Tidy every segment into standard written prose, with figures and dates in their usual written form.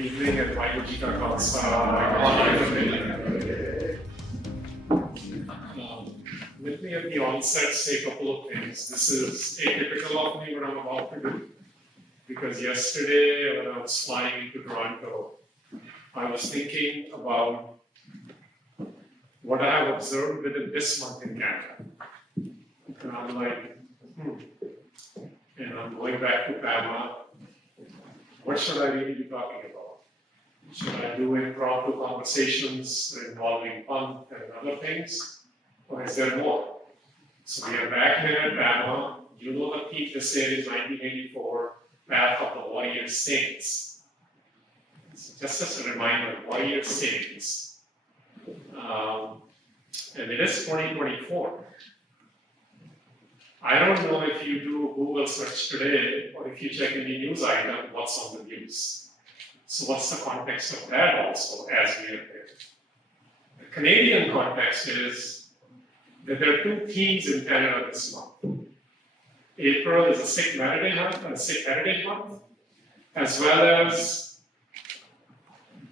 evening and Vaiguru Khalsa. Let me at the onset say a couple of things. This is atypical of me, what I'm about to do, because yesterday when I was flying into Toronto, I was thinking about what I have observed within this month in Canada. And I'm like, and I'm going back to PAMA. What should I really be talking about? Should I do impromptu conversations involving fun and other things? Or is there more? So we are back here at PAMA. You know the theme this year is 1984, Path of the Warrior Saints. So just as a reminder, Warrior Saints. And it is 2024. I don't know if you do Google search today or if you check any news item, what's on the news. So what's the context of that also as we are there? The Canadian context is that there are two themes in Canada this month. April is a Sikh Heritage Month and Sikh Heritage Month, as well as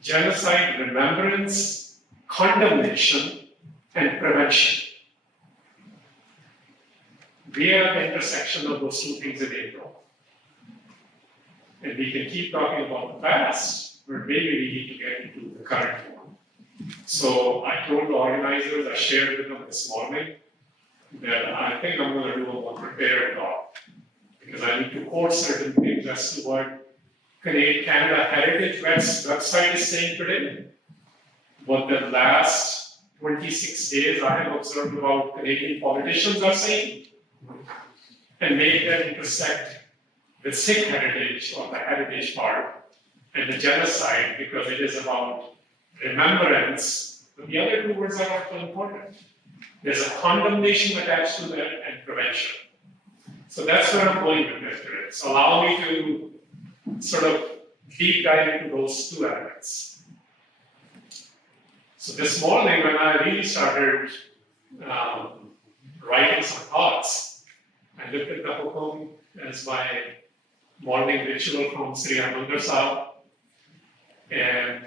Genocide Remembrance, Condemnation, and Prevention. We are at the intersection of those two things in April. And we can keep talking about the past, but maybe we need to get into the current one. So I told the organizers, I shared with them this morning, that I think I'm going to do a more prepared talk, because I need to quote certain things as to what Canada Heritage website is saying today, what the last 26 days I have observed about Canadian politicians are saying, and make that intersect with Sikh heritage or the heritage part and the genocide, because it is about remembrance, but the other two words are also important. There's a condemnation attached to that and prevention. So that's where I'm going with this today. So allow me to sort of deep dive into those two elements. So this morning when I really started writing some thoughts, I looked at the hukum as my morning ritual from Sri Harinder Sahib, and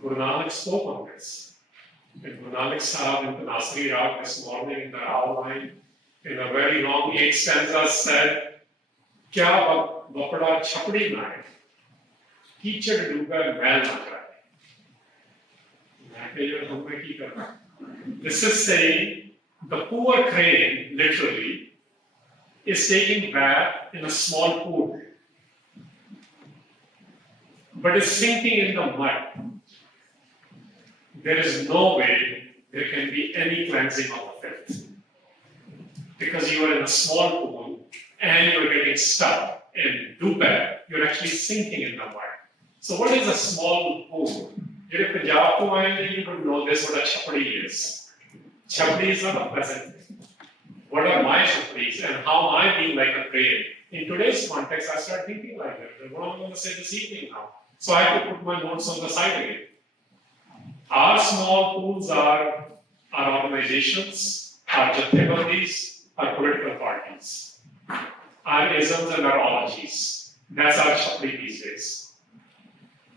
Guru Nanak spoke on this. And Guru Nanak Sahib in the Nasri Rag this morning in the outline, in a very long 8 stanzas said, Kya Bapada Chapdi Nae, Teacher Duga Mal Nae. This is saying the poor crane, literally, is taking bath in a small pool, but is sinking in the mud. There is no way there can be any cleansing of the filth, because you are in a small pool and you are getting stuck in dubai, you're actually sinking in the mud. So what is a small pool? If you Punjab to aaye, you would know this what a chapdi is. Chapdi is not a pleasant thing. What are my chapdis and how am I being like a crane? In today's context, I start thinking like that. What am I going to say this evening now? So I have to put my notes on the side again. Our small pools are our organizations, our jathebandis, our political parties, our isms and our ologies. That's our chapdi these days.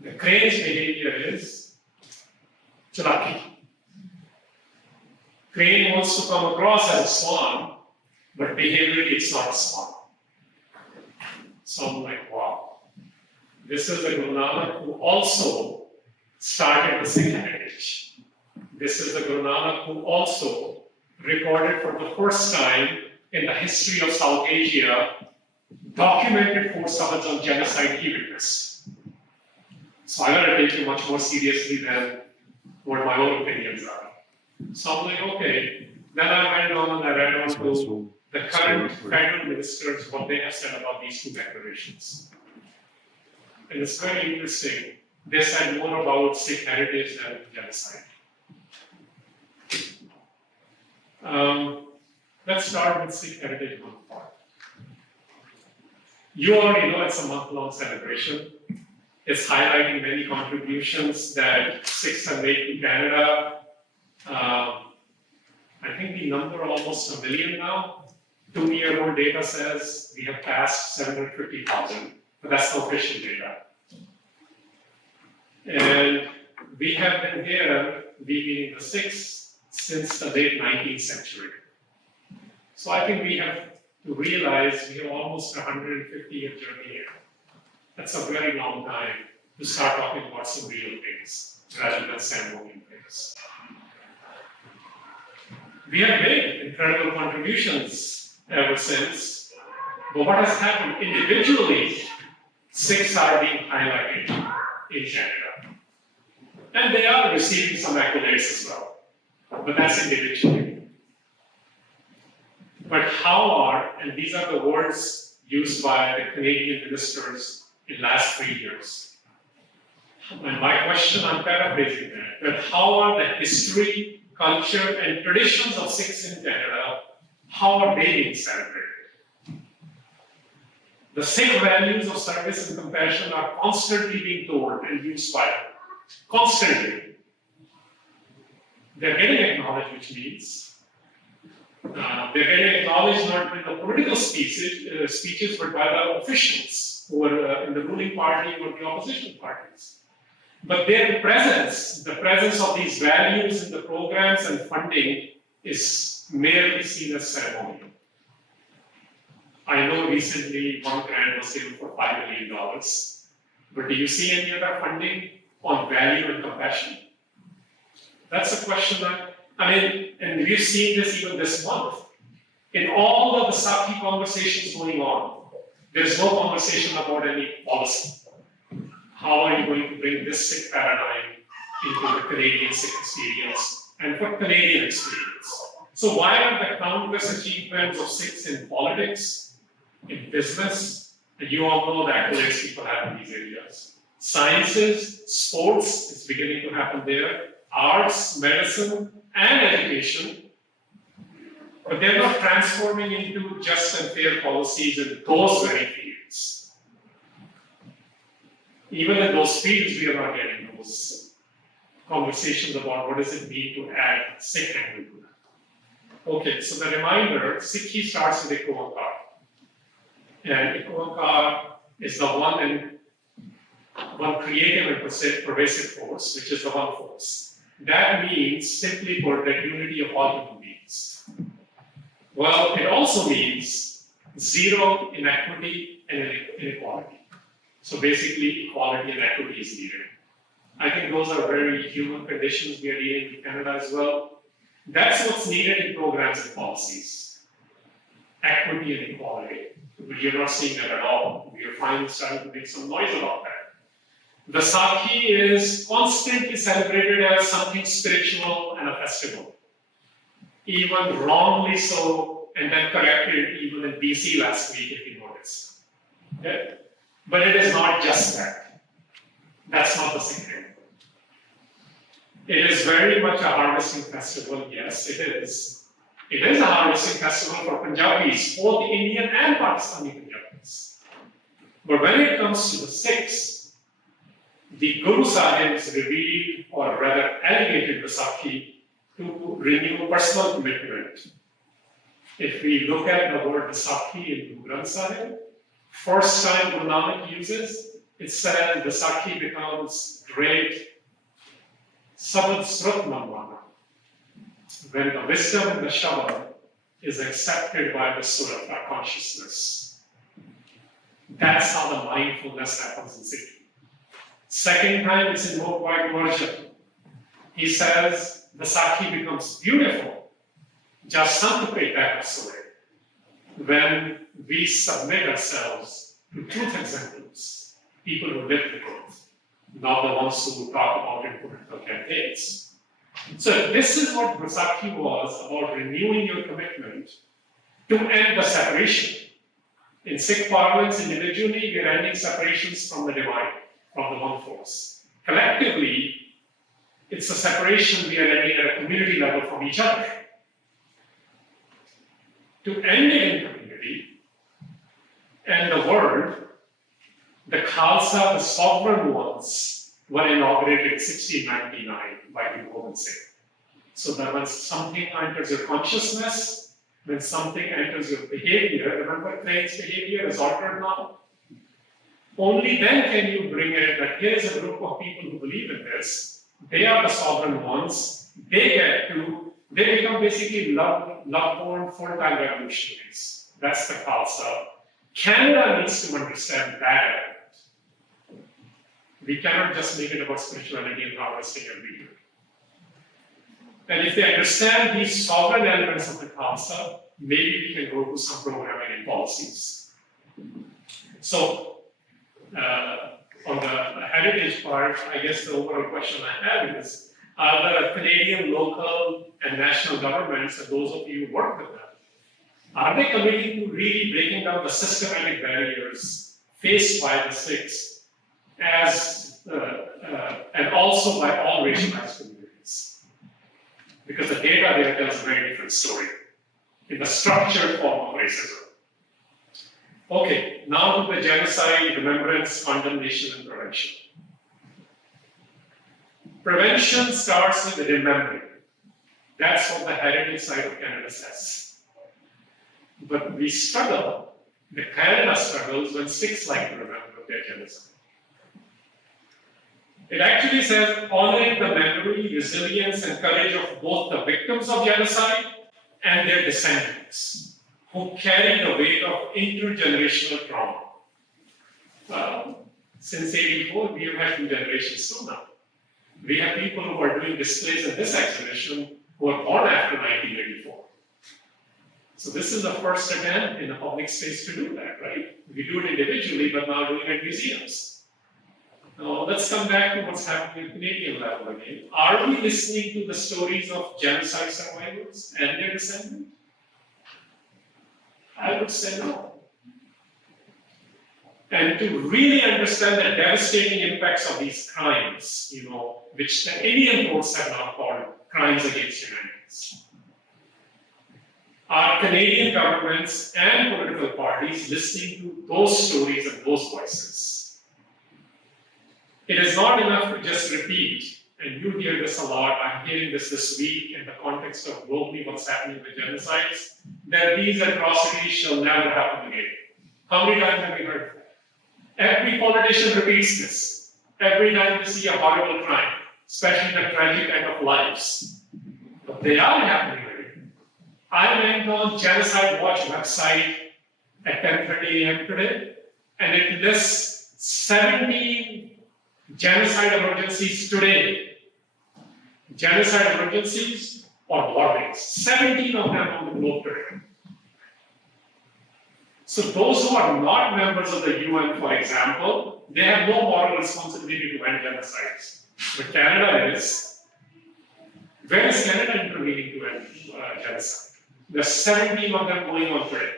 The crane's behavior is chalaki. Crane wants to come across as a swan, but behaviorally it's not a swan. So I'm like, wow. This is the Guru Nanak who also started the Sikh heritage. This is the Guru Nanak who also recorded for the first time in the history of South Asia, documented 4 summits on genocide he witnessed. So I gotta take it much more seriously than what my own opinions are. So I'm like, okay. Then I went on and I read on to the current federal ministers, what they have said about these two declarations. And it's very interesting. They said more about Sikh heritage than genocide. Let's start with Sikh Heritage Month part. You already know it's a month-long celebration. It's highlighting many contributions that Sikhs have made to Canada. I think we number almost 1 million now. 2-year-old data says we have passed 750,000, but that's the official data. And we have been here, we being the Sikhs, since the late 19th century. So I think we have to realize we have almost a 150-year journey here. That's a very long time to start talking about some real things rather than ceremonial things. We have made incredible contributions ever since, but what has happened individually, Sikhs are being highlighted in Canada. And they are receiving some accolades as well, but that's individually. But how are, and these are the words used by the Canadian ministers in the last 3 years. And my question, I'm paraphrasing that how are the history, culture, and traditions of Sikhs in Canada, how are they being celebrated? The Sikh values of service and compassion are constantly being told and used by them. Constantly. They're getting acknowledged, which means they're getting acknowledged not in the political speeches, but by the officials who are in the ruling party or the opposition parties. But their presence, the presence of these values in the programs and funding is merely seen as ceremonial. I know recently one grant was given for $5 million, but do you see any other funding on value and compassion? That's a question that, and we've seen this even this month. In all of the Sakhi conversations going on, there's no conversation about any policy. How are you going to bring this Sikh paradigm into the Canadian Sikh experience and for Canadian experience? So why are the countless achievements of Sikhs in politics, in business, and you all know the accolades people have in these areas. Sciences, sports, it's beginning to happen there, arts, medicine, and education, but they're not transforming into just and fair policies in those very fields. Even in those fields, we are not getting those conversations about what does it mean to add Sikh angle to that. Okay, so the reminder, Sikhi starts with IkOankar. And IkOankar is the one creative and pervasive force, which is the one force. That means, simply put, the unity of all human beings. Well, it also means zero inequity and inequality. So basically, equality and equity is needed. I think those are very human conditions we are dealing in Canada as well. That's what's needed in programs and policies. Equity and equality. But you're not seeing that at all. We are finally starting to make some noise about that. The Sakhi is constantly celebrated as something spiritual and a festival. Even wrongly so, and then corrected even in BC last week, if you notice. Okay? But it is not just that. That's not the Sikh thing. It is very much a harvesting festival, yes, it is. It is a harvesting festival for Punjabis, both Indian and Pakistani Punjabis. But when it comes to the Sikhs, the Guru Sahibs revealed, or rather elevated the Sakhi to renew personal commitment. If we look at the word Sakhi in Guru Granth Sahib, first time Guru Nanak uses, it says the Sakhi becomes great Sabad Srut Namwana. When the wisdom in the Shabad is accepted by the Surat, our consciousness. That's how the mindfulness happens in Sikhi. Second time it's invoked by Gurmat. He says the Sakhi becomes beautiful, just when we submit ourselves to truth examples, people who live the truth, not the ones who talk about it in political campaigns. So this is what Sakhi was, about renewing your commitment to end the separation. In Sikh parlance, individually, we are ending separations from the divine, from the one force. Collectively, it's a separation we are ending at a community level from each other. To end it in community, and the world, the Khalsa, the sovereign ones, were inaugurated in 1699 by Guru Granth Sahib. So that when something enters your consciousness, when something enters your behavior, remember Craig's behavior is altered now. only then can you bring it that here is a group of people who believe in this. They are the sovereign ones. They become basically love-born full-time revolutionaries. That's the Khalsa. Canada needs to understand that. We cannot just make it about spirituality and harvesting every year. And if they understand these sovereign elements of the Khalsa, maybe we can go to some programming and policies. So, on the heritage part, I guess the overall question I have is, are the Canadian local and national governments, and those of you who work with them, are they committing to really breaking down the systematic barriers faced by the Sikhs and also by all racialized communities? Because the data there tells a very different story in the structured form of racism. Okay, now to the genocide, remembrance, condemnation, and prevention. Prevention starts with remembering. That's what the heritage side of Canada says. But we struggle, the Canada struggles when Sikhs like to remember their genocide. It actually says honoring the memory, resilience, and courage of both the victims of genocide and their descendants, who carry the weight of intergenerational trauma. Since 84, we have had 2 generations till now. We have people who are doing displays in this exhibition who are born after 1984. So this is the first attempt in a public space to do that, right? We do it individually, but now doing it at museums. Now let's come back to what's happening at Canadian level again. Are we listening to the stories of genocide survivors and their descendants? I would say no. And to really understand the devastating impacts of these crimes, which the Indian courts have now called crimes against humanity, are Canadian governments and political parties listening to those stories and those voices? It is not enough to just repeat, and you hear this a lot, I'm hearing this week in the context of globally what's happening with genocides, that these atrocities shall never happen again. How many times have we heard that? Every politician repeats this. Every time they see a horrible crime, especially the tragic end of lives. But they are happening again. I went on Genocide Watch website at 10:30 a.m. today, and it lists 17 genocide emergencies today. Genocide emergencies or warnings. 17 of them on the globe today. So those who are not members of the UN, for example, they have no moral responsibility to end genocides. But Canada is. Where is Canada intervening to end genocide? There are 17 of them going on today.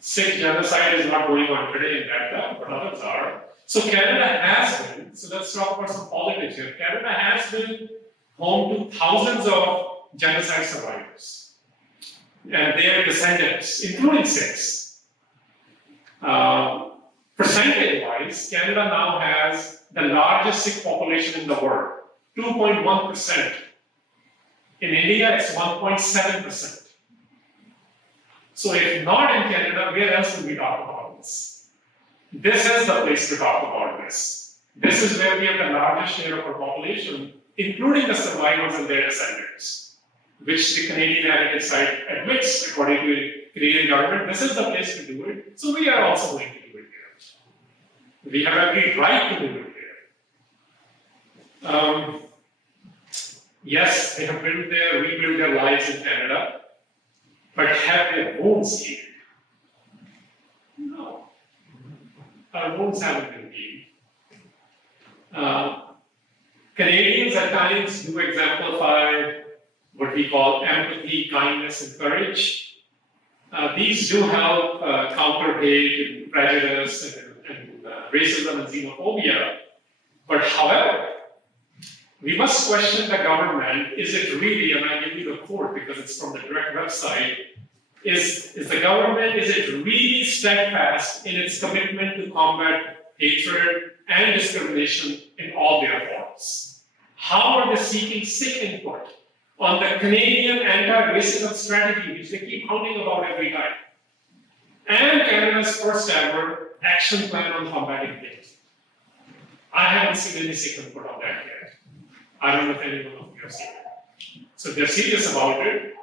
Sikh genocide is not going on today in Canada, but others are. So Canada has been, so let's talk about some politics here. Canada has been home to thousands of genocide survivors and their descendants, including Sikhs. Percentage-wise, Canada now has the largest Sikh population in the world, 2.1%. In India, it's 1.7%. So if not in Canada, where else would we talk about this? This is the place to talk about this. This is where we have the largest share of our population, including the survivors and their descendants, which the Canadian Heritage Site admits, according to the Canadian government, this is the place to do it. So we are also going to do it here. We have every right to do it here. Yes, they have rebuilt their lives in Canada, but have their wounds healed? No. Our wounds haven't been healed. Canadians at times do exemplify what we call empathy, kindness, and courage. These do help counter hate and prejudice and racism and xenophobia. But however, we must question the government. Is it really, and I give you the quote because it's from the direct website, is the government, is it really steadfast in its commitment to combat hatred and discrimination in all their forms? How are they seeking Sikh input on the Canadian anti-racism strategy, which they keep hounding about every time? and Canada's first ever action plan on combating hate. I haven't seen any Sikh input on that yet. I don't know if anyone of you have seen it. So they're serious about it.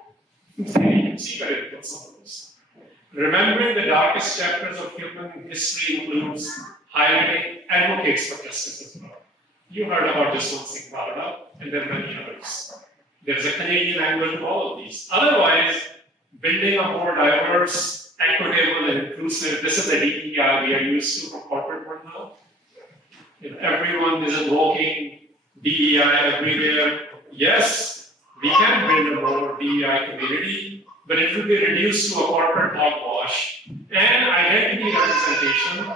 You can see their inputs on this. Remembering the darkest chapters of human history includes highlighting advocates for justice as well. You heard about this one, Sikh and there are many others. There's a Canadian angle to all of these. Otherwise, building a more diverse, equitable, and inclusive, this is the DEI we are used to from corporate world now. If everyone is invoking DEI everywhere, yes, we can build a more DEI community, but it will be reduced to a corporate hogwash and identity representation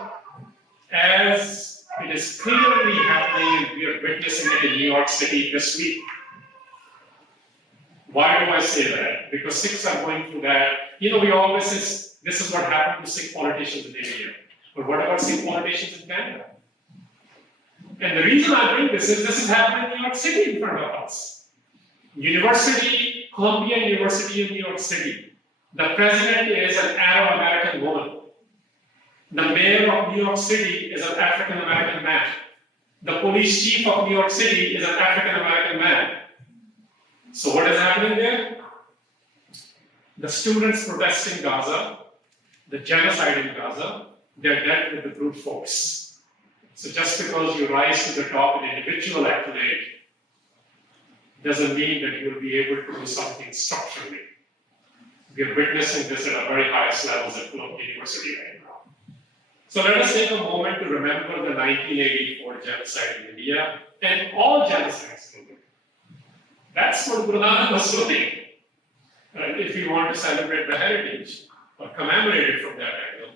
as it is clearly happening, and we are witnessing it in New York City this week. Why do I say that? Because Sikhs are going through that. You know, we always say this is what happened to Sikh politicians in India. But what about Sikh politicians in Canada? And the reason I bring this is happening in New York City in front of us. Columbia University in New York City. The president is an Arab-American woman. The mayor of New York City is an African-American man. The police chief of New York City is an African-American man. So what is happening there? The students protesting Gaza, the genocide in Gaza, they're dealt with the brute force. So just because you rise to the top in individual accolade doesn't mean that you'll be able to do something structurally. We are witnessing this at our very highest levels at Columbia University right now. So let us take a moment to remember the 1984 genocide in India and all genocides globally. That's what Guru Granth was doing. If you want to celebrate the heritage or commemorate it from that angle,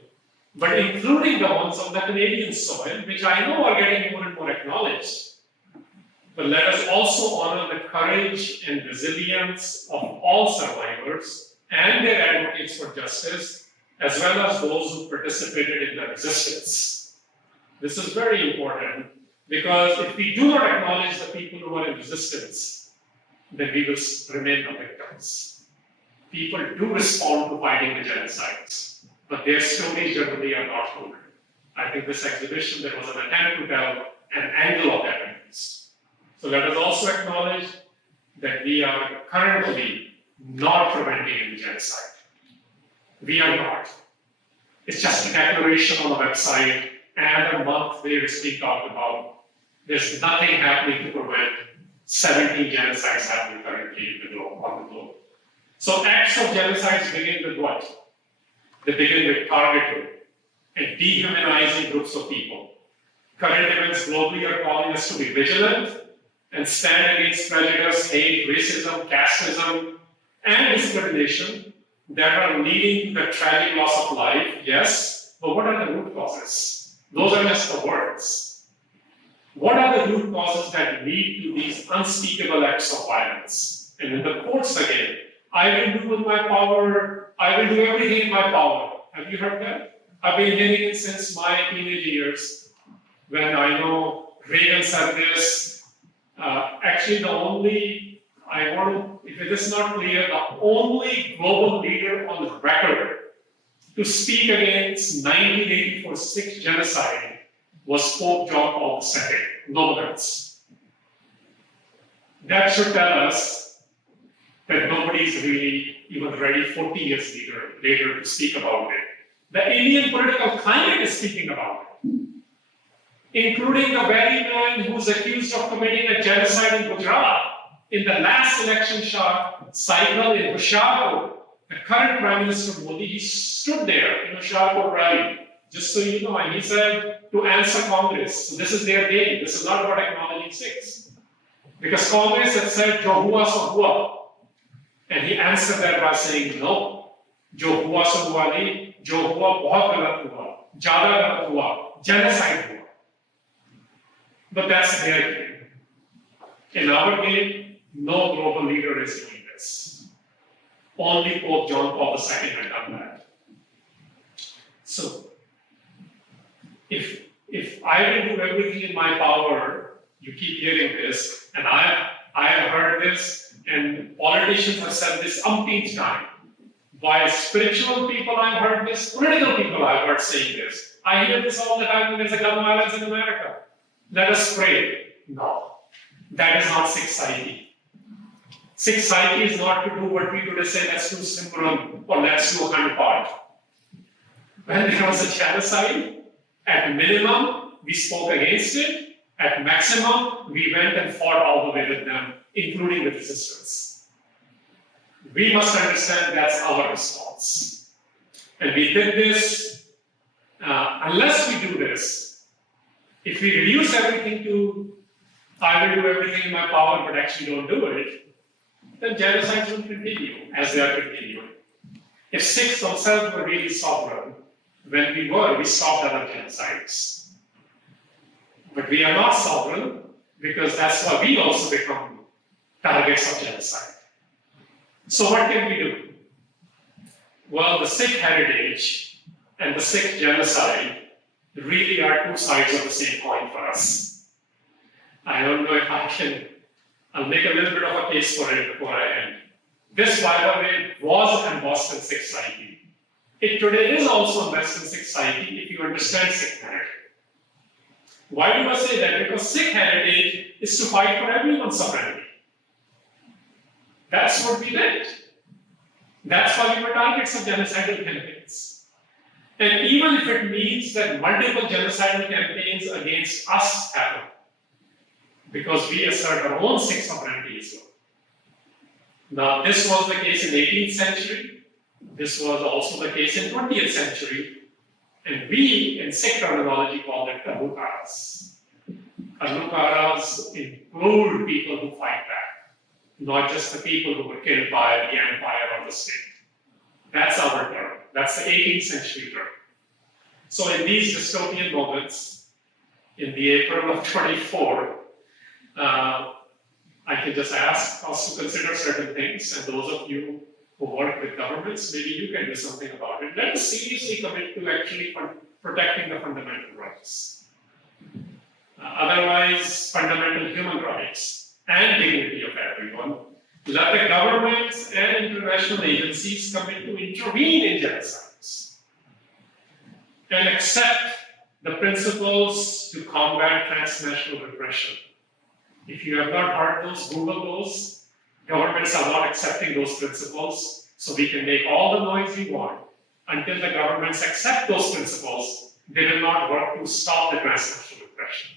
but including the ones on the Canadian soil, which I know are getting more and more acknowledged. But let us also honor the courage and resilience of all survivors and their advocates for justice, as well as those who participated in the resistance. This is very important because if we do not acknowledge the people who are in resistance, then we will remain the victims. People do respond to fighting the genocides, but their stories generally are not told. I think this exhibition, there was an attempt to tell an angle of that evidence. So let us also acknowledge that we are currently not preventing any genocide. We are not. It's just a declaration on the website and a month there is being talked about. There's nothing happening to prevent 17 genocides happening currently on the globe. So acts of genocides begin with what? They begin with targeting and dehumanizing groups of people. Current events globally are calling us to be vigilant and stand against prejudice, hate, racism, casteism, and discrimination that are leading to the tragic loss of life, yes, but what are the root causes? Those are just the words. What are the root causes that lead to these unspeakable acts of violence? And in the courts again, I will do with my power, I will do everything in my power. Have you heard that? I've been hearing it since my teenage years, when I know Reagan said this. Actually, if it is not clear, the only global leader on the record to speak against 1984 Sikh genocide was Pope John Paul II. No one else. That should tell us that nobody is really even ready 40 years later to speak about it. The Indian political climate is speaking about it, including the very man who's accused of committing a genocide in Gujarat in the last election cycle in Hoshiarpur. The current Prime Minister Modi, he stood there in Hoshiarpur rally, just so you know, and he said to answer Congress. So this is their game. This is not about acknowledging Sikhs. Because Congress had said, Jo hua so hua. And he answered that by saying, no. Jo hua so hua nahi, jo hua bahut galat hua, jada galat hua, genocide hua. But that's their game. In our game, no global leader is doing this. Only Pope John Paul II had done that. So, if I will do everything in my power, you keep hearing this, and I have heard this, and politicians have said this umpteen time. While spiritual people I've heard this, political people I've heard saying this. I hear this all the time when there's a gun violence in America. Let us pray. No, that is not Sikh psyche. Sikh psyche is not to do what we today say, let's do Simran or let's do Akhand Path. When there was a genocide, at minimum, we spoke against it. At maximum, we went and fought all the way with them, including with resistance. We must understand that's our response. And we did this, unless we do this, if we reduce everything to, I will do everything in my power, but actually don't do it, then genocides will continue as they are continuing. If Sikhs themselves were really sovereign, when we stopped other genocides. But we are not sovereign because that's why we also become targets of genocide. So what can we do? Well, the Sikh heritage and the Sikh genocide really are two sides of the same coin for us. I don't know if I'll make a little bit of a case for it before I end. This, by the way, was and Boston Sikh psyche. It today is also a Western Sikh psyche if you understand Sikh heritage. Why do I say that? Because Sikh heritage is to fight for everyone's sovereignty. That's what we did. That's why we were targets of genocidal campaigns. And even if it means that multiple genocidal campaigns against us happen, because we assert our own Sikh sovereignty as well. Now, this was the case in the 18th century. This was also the case in 20th century. And we, in Sikh terminology, call it Karlukaras. Karlukaras include people who fight back, not just the people who were killed by the empire or the state. That's our term. That's the 18th century term. So in these dystopian moments, in the April of 24, I can just ask us to consider certain things, and those of you who work with governments, maybe you can do something about it. Let us seriously commit to actually protecting the fundamental rights. Otherwise, fundamental human rights and dignity of everyone. Let the governments and international agencies commit to intervene in genocides and accept the principles to combat transnational repression. If you have not heard those, Google those. Governments are not accepting those principles, so we can make all the noise we want. Until the governments accept those principles, they will not work to stop the transnational repression.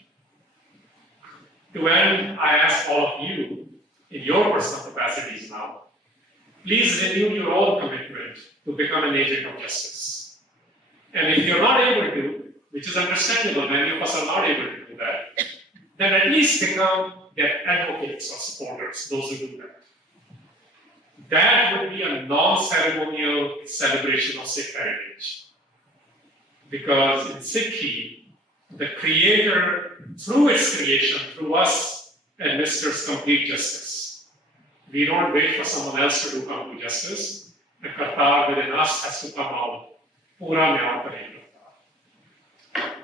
To end, I ask all of you, in your personal capacities now, please renew your own commitment to become an agent of justice. And if you're not able to, which is understandable, many of us are not able to do that, then at least become their advocates or supporters, those who do that. That would be a non-ceremonial celebration of Sikh heritage. Because in Sikhi, the Creator, through its creation, through us, administers complete justice. We don't wait for someone else to do complete justice. The Kartar within us has to come out. Pura mein Kartar.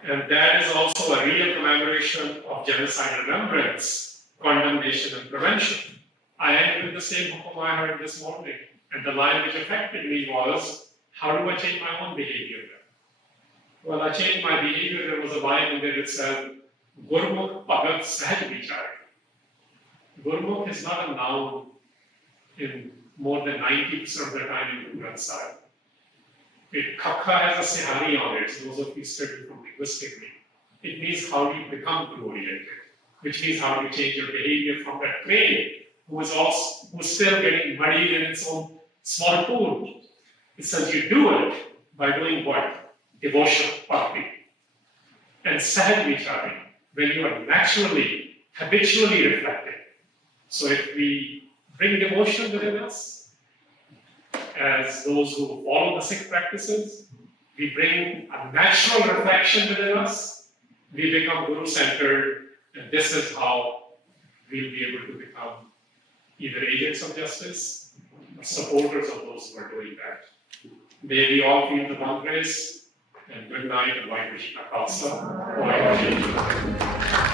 And that is also a real commemoration of Genocide Remembrance, Condemnation and Prevention. I ended with the same hukum I heard this morning, and the line which affected me was, how do I change my own behavior then? Well, I changed my behavior. There was a line in there that said, Gurmat-based. Gurmat is not a noun in more than 90% of the time in Guru Granth Sahib. Khakha has a sihari on it, so those of you study from linguistically. It means how do you become Guru-oriented, which means how do you change your behavior from that clay who's still getting muddied in its own small pool. It says you do it by doing what? Devotion, bhakti. And sahaj vichari, when you are naturally, habitually reflecting. So if we bring devotion within us, as those who follow the Sikh practices, we bring a natural reflection within us, we become Guru-centered, and this is how we'll be able to become either agents of justice or supporters of those who are doing that. May we all feel the one grace, and good night and Vaiguru Ji Ka Khalsa, Vaiguru Ji Ki Fateh.